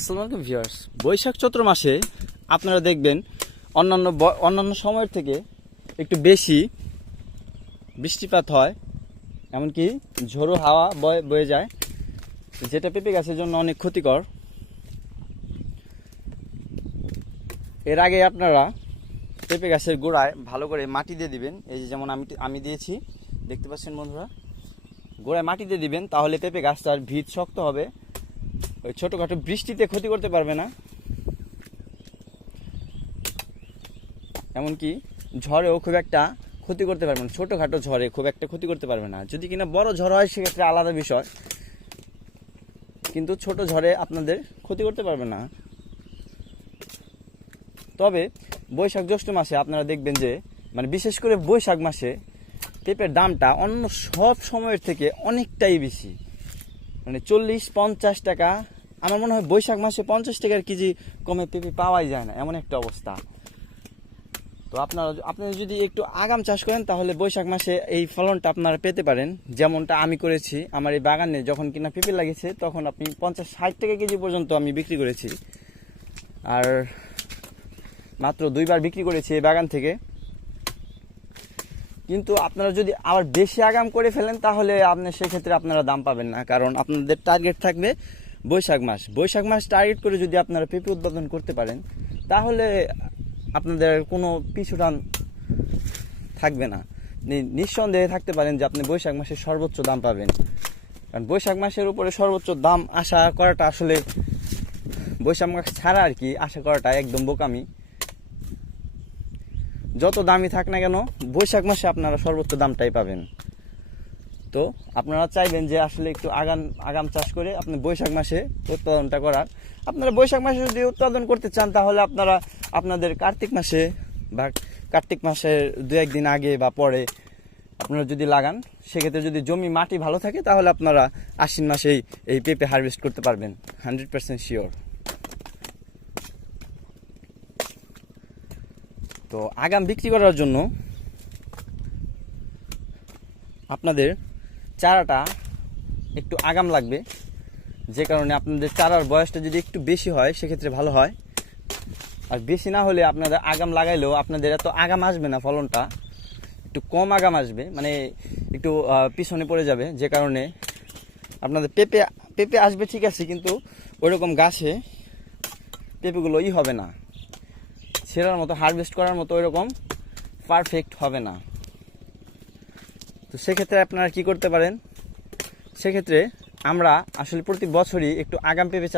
আসসালামু আলাইকুম ভিউয়ার্স। বৈশাখ চৈত্র মাসে আপনারা দেখবেন অন্যান্য সময়ের থেকে একটু বেশি বৃষ্টিপাত হয়, এমনকি ঝোড়ো হাওয়া বয়ে যায়, যেটা পেঁপে গাছের জন্য অনেক ক্ষতিকর। এর আগে আপনারা পেঁপে গাছের গোড়ায় ভালো করে মাটি দিয়ে দিবেন। এই যে যেমন আমি দিয়েছি, দেখতে পাচ্ছেন বন্ধুরা, গোড়ায় মাটি দিয়ে দিবেন, তাহলে পেঁপে গাছটার ভিত শক্ত হবে, ওই ছোটোখাটো বৃষ্টিতে ক্ষতি করতে পারবে না, এমনকি ঝড়েও খুব একটা ক্ষতি করতে পারবে না। ছোটোখাটো ঝড়ে খুব একটা ক্ষতি করতে পারবে না। যদি কিনা বড় ঝড় হয় সেক্ষেত্রে আলাদা বিষয়, কিন্তু ছোট ঝড়ে আপনাদের ক্ষতি করতে পারবে না। তবে বৈশাখ জ্যৈষ্ঠ মাসে আপনারা দেখবেন যে বিশেষ করে বৈশাখ মাসে পেঁপের দামটা অন্য সব সময়ের থেকে অনেকটাই বেশি, 40-50 টাকা। আমার মনে হয় বৈশাখ মাসে 50 টাকার কেজি কমে পেঁপে পাওয়াই যায় না, এমন একটা অবস্থা। তো আপনারা যদি একটু আগাম চাষ করেন তাহলে বৈশাখ মাসে এই ফলনটা আপনারা পেতে পারেন, যেমনটা আমি করেছি। আমার এই বাগানে যখন কিনা পেঁপে লাগিয়েছে তখন আপনি 50-60 টাকা কেজি পর্যন্ত আমি বিক্রি করেছি, আর মাত্র 2বার বিক্রি করেছি এই বাগান থেকে। কিন্তু আপনারা যদি আবার বেশি আগাম করে ফেলেন তাহলে সেক্ষেত্রে আপনারা দাম পাবেন না, কারণ আপনাদের টার্গেট থাকবে বৈশাখ মাস টার্গেট করে যদি আপনারা পেঁপে উৎপাদন করতে পারেন তাহলে আপনাদের কোনো পিছুটান থাকবে না। নিঃসন্দেহে থাকতে পারেন যে আপনি বৈশাখ মাসে সর্বোচ্চ দাম পাবেন, কারণ বৈশাখ মাসের উপরে সর্বোচ্চ দাম আশা করাটা আসলে বৈশাখ মাস ছাড়া আর কি আশা করাটা একদম বোকামি। যত দামই থাক না কেন বৈশাখ মাসে আপনারা সর্বোচ্চ দামটাই পাবেন। তো আপনারা চাইবেন যে আসলে একটু আগাম চাষ করে আপনি বৈশাখ মাসে উৎপাদনটা করার। আপনারা বৈশাখ মাসে যদি উৎপাদন করতে চান তাহলে আপনাদের কার্তিক মাসে বা কার্তিক মাসের 2-1 দিন আগে বা পরে আপনারা যদি লাগান, সেক্ষেত্রে যদি জমি মাটি ভালো থাকে তাহলে আপনারা আশ্বিন মাসেই এই পেঁপে হারভেস্ট করতে পারবেন, 100% শিওর। তো আগাম বিক্রি করার জন্য আপনাদের চারাটা একটু আগাম লাগবে, যে কারণে আপনাদের চারার বয়সটা যদি একটু বেশি হয় সেক্ষেত্রে ভালো হয়। আর বেশি না হলে আপনাদের আগাম লাগাইলেও আপনাদের এত আগাম আসবে না, ফলনটা একটু কম আগাম আসবে, একটু পিছনে পড়ে যাবে, যে কারণে আপনাদের পেঁপে আসবে ঠিক আছে, কিন্তু ওইরকম গাছে পেঁপেগুলো হবে না, ছেঁড়ার মতো হারভেস্ট করার মতো ওইরকম পারফেক্ট হবে না। তো সেক্ষেত্রে আপনারা কি করতে পারেন, সেক্ষেত্রে আমরা আসলে প্রতি বছরই একটু আগাম পেঁপে